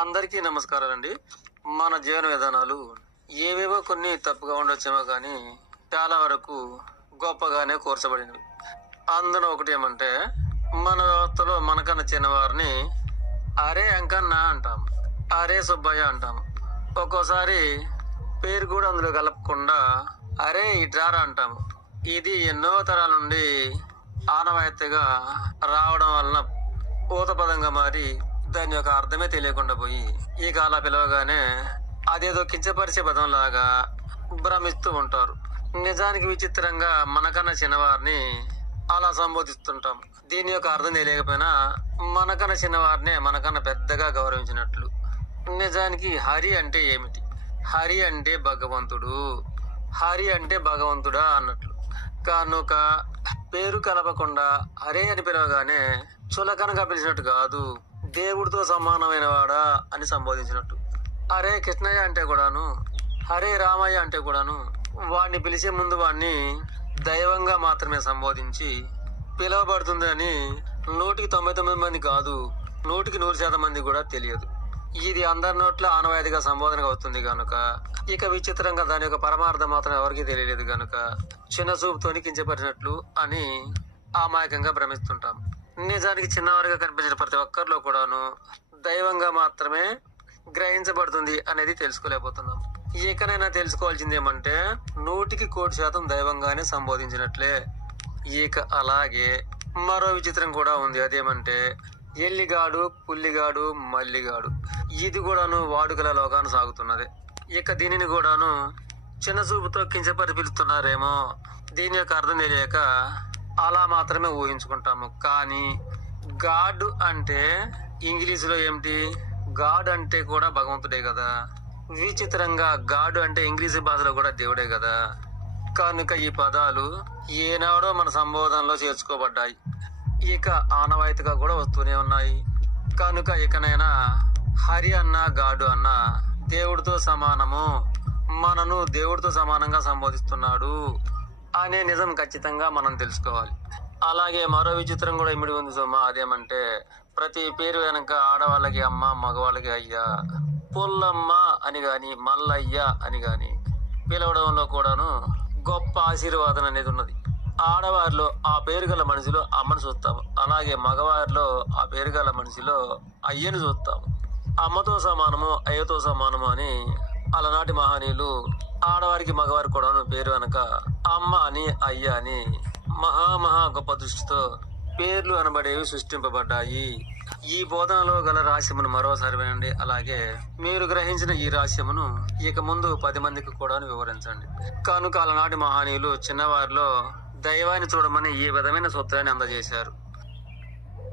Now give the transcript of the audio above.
అందరికీ నమస్కారాలండి. మన జీవన విధానాలు ఏవేవో కొన్ని తప్పుగా ఉండొచ్చేమో కానీ చాలా వరకు గొప్పగానే కూర్చబడినవి. అందులో ఒకటి ఏమంటే మన వ్యవస్థలో మనకన్నా చిన్నవారిని అరే అంకన్న అంటాం అరే సుబ్బయ్య అంటాం. ఒక్కోసారి పేరు కూడా అందులో కలపకుండా అరే ఇట్రారా అంటాము ఇది ఎన్నో తరాల నుండి ఆనవాయితీగా రావడం వలన ఊతపదంగా మారి దాని యొక్క అర్థమే తెలియకుండా పోయి ఇక అలా పిలవగానే అదేదో కించపరిచే పదం లాగా భ్రమిస్తూ ఉంటారు. నిజానికి విచిత్రంగా మనకన్నా చిన్నవారిని అలా సంబోధిస్తుంటాం. దీని యొక్క అర్థం తెలియకపోయినా మనకన్నా చిన్నవారినే మనకన్నా పెద్దగా గౌరవించినట్లు. నిజానికి హరి అంటే ఏమిటి? హరి అంటే భగవంతుడు. హరి అంటే భగవంతుడా అన్నట్లు. కానుక పేరు కలపకుండా హరే అని పిలవగానే చులకనగా పిలిచినట్టు కాదు. దేవుడితో సమానమైన వాడా అని సంబోధించినట్టు. హరే కృష్ణయ్య అంటే కూడాను హరే రామయ్య అంటే కూడాను వాడిని పిలిచే ముందు వాడిని దైవంగా మాత్రమే సంబోధించి పిలవబడుతుందని నూటికి తొంభై తొమ్మిది మంది కాదు నూటికి నూరు శాతం మంది కూడా తెలియదు. ఇది అందరి నోట్ల ఆనవాయితీగా సంబోధనగా వస్తుంది కనుక ఇక విచిత్రంగా దాని యొక్క పరమార్థం మాత్రం ఎవరికీ తెలియలేదు కనుక చిన్న చూపుతోని కించపరిచినట్లు అని అమాయకంగా భ్రమిస్తుంటాం. నిజానికి చిన్నవారిగా కనిపించిన ప్రతి ఒక్కరిలో కూడాను దైవంగా మాత్రమే గ్రహించబడుతుంది అనేది తెలుసుకోలేకపోతున్నాం. ఇకనైనా తెలుసుకోవాల్సింది ఏమంటే నూటికి కోటి శాతం దైవంగానే సంబోధించినట్లే. ఇక అలాగే మరో విచిత్రం కూడా ఉంది. అదేమంటే ఎల్లిగాడు పుల్లిగాడు మల్లిగాడు. ఇది కూడాను వాడుకల లోకాన్ని సాగుతున్నది. ఇక దీనిని కూడాను చిన్న చూపుతో కించపరి పిలుస్తున్నారేమో దీని యొక్క అర్థం తెలియక అలా మాత్రమే ఊహించుకుంటాము. కానీ గాడ్ అంటే ఇంగ్లీషులో ఏమిటి? గాడ్ అంటే కూడా భగవంతుడే కదా. విచిత్రంగా గాడ్ అంటే ఇంగ్లీష్ భాషలో కూడా దేవుడే కదా. కనుక ఈ పదాలు ఏనాడో మన సంబోధనలో చేర్చుకోబడ్డాయి. ఇక ఆనవాయితీగా కూడా వస్తూనే ఉన్నాయి. కనుక ఇకనైనా హరి అన్న గాడు అన్న దేవుడితో సమానము. మనను దేవుడితో సమానంగా సంబోధిస్తున్నాడు. అనే నిజం ఖచ్చితంగా మనం తెలుసుకోవాలి. అలాగే మరో విచిత్రం కూడా ఇమిడి ఉంది సోమా అదేమంటే ప్రతి పేరు వెనక ఆడవాళ్ళకి అమ్మ మగవాళ్ళకి అయ్యా పుల్లమ్మ అని కానీ మల్లయ్య అని కానీ పిలవడంలో కూడాను గొప్ప ఆశీర్వాదం అనేది ఉన్నది. ఆడవారిలో ఆ పేరు గల మనిషిలో అమ్మని చూస్తాము. అలాగే మగవారిలో ఆ పేరు గల మనిషిలో అయ్యని చూస్తాము. అమ్మతో సమానము అయ్యతో సమానము అని అలనాటి మహనీయులు ఆడవారికి మగవారికి కూడాను పేరు అనక అమ్మ అని అయ్య అని మహామహా గొప్ప దృష్టితో పేర్లు అనబడేవి సృష్టింపబడ్డాయి. ఈ బోధనలో గల రహస్యమును మరోసారి వినండి. అలాగే మీరు గ్రహించిన ఈ రహస్యమును ఇక ముందు పది మందికి కూడా వివరించండి. కనుక అలనాటి మహనీయులు చిన్నవారిలో దైవాన్ని చూడమని ఈ విధమైన సూత్రాన్ని అందజేశారు.